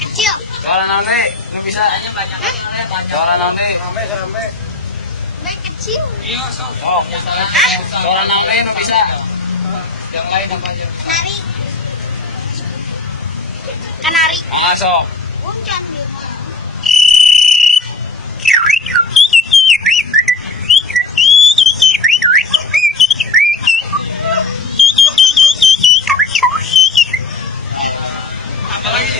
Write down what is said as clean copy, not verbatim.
Kecil. Suara naon deh? Nu bisa. Suara naon deh? Baik kecil. Oh, suara naon deh nu bisa? Yang lain apa aja? Kanari. Kanari. Masuk. Uncan dia. Apa lagi?